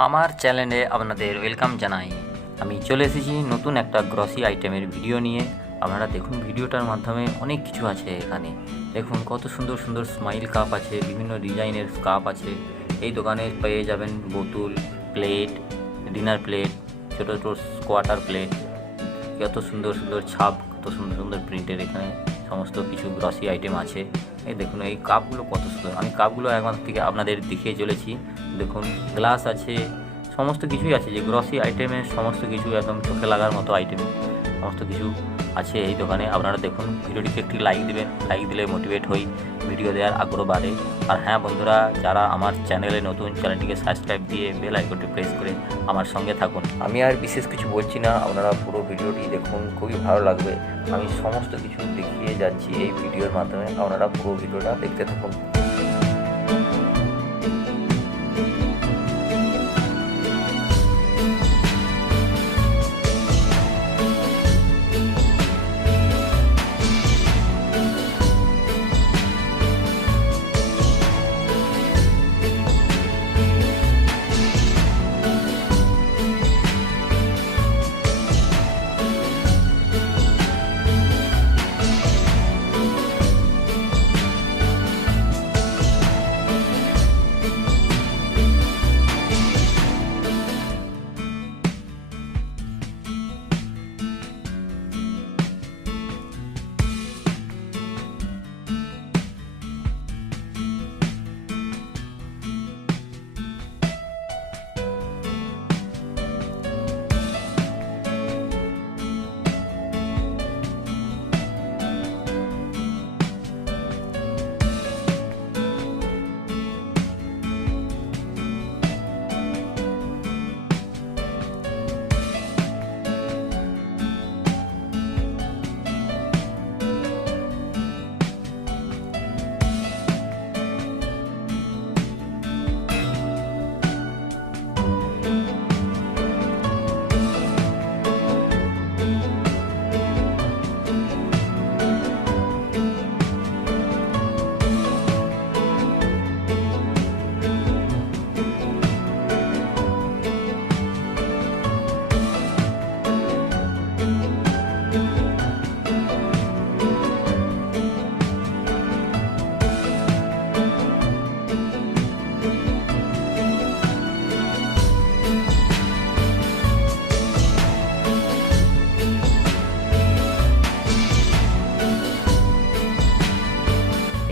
আমার চ্যানেলে আপনাদের ওয়েলকাম জানাই। আমি চলে এসেছি নতুন একটা গ্রসারি আইটেমের ভিডিও নিয়ে। আপনারা দেখুন, ভিডিওটার মাধ্যমে অনেক কিছু আছে এখানে। দেখুন কত সুন্দর সুন্দর স্মাইল কাপ আছে, বিভিন্ন ডিজাইনের কাপ আছে। এই দোকানে পেয়ে যাবেন বোতল, প্লেট, ডিনার প্লেট, ছোটো ছোটো স্কোয়াটার প্লেট, কত সুন্দর সুন্দর ছাপ, কত সুন্দর সুন্দর প্রিন্টের এখানে সমস্ত কিছু গ্রসারি আইটেম আছে। এই দেখুন এই কাপগুলো কত সুন্দর। আমি কাপগুলো এখন থেকে আপনাদের দেখিয়ে চলেছি। দেখুন গ্লাস আছে, সমস্ত কিছুই আছে, যে গ্রসারি আইটেমের সমস্ত কিছু একদম চোখে লাগার মতো আইটেম সমস্ত কিছু আছে এই দোকানে। আপনারা দেখুন, ভিডিওটিকে একটি লাইক দেবেন, লাইক দিলে মোটিভেট হই, ভিডিও দেওয়ার আগ্রহ বাড়ে। আর হ্যাঁ বন্ধুরা, যারা আমার চ্যানেলে নতুন, চ্যানেলটিকে সাবস্ক্রাইব দিয়ে বেল আইকনটি প্রেস করে আমার সঙ্গে থাকুন। আমি আর বিশেষ কিছু বলছি না, আপনারা পুরো ভিডিওটি দেখুন, খুবই ভালো লাগবে। আমি সমস্ত কিছু দেখিয়ে যাচ্ছি এই ভিডিওর মাধ্যমে, আপনারা পুরো ভিডিওটা দেখতে থাকুন।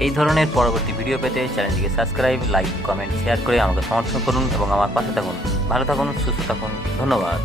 এই ধরনের পরবর্তী ভিডিও পেতে চ্যানেলটিকে সাবস্ক্রাইব, লাইক, কমেন্ট, শেয়ার করে আমাকে সমর্থন করুন এবং আমার পাশে থাকুন। ভালো থাকুন, সুস্থ থাকুন। ধন্যবাদ।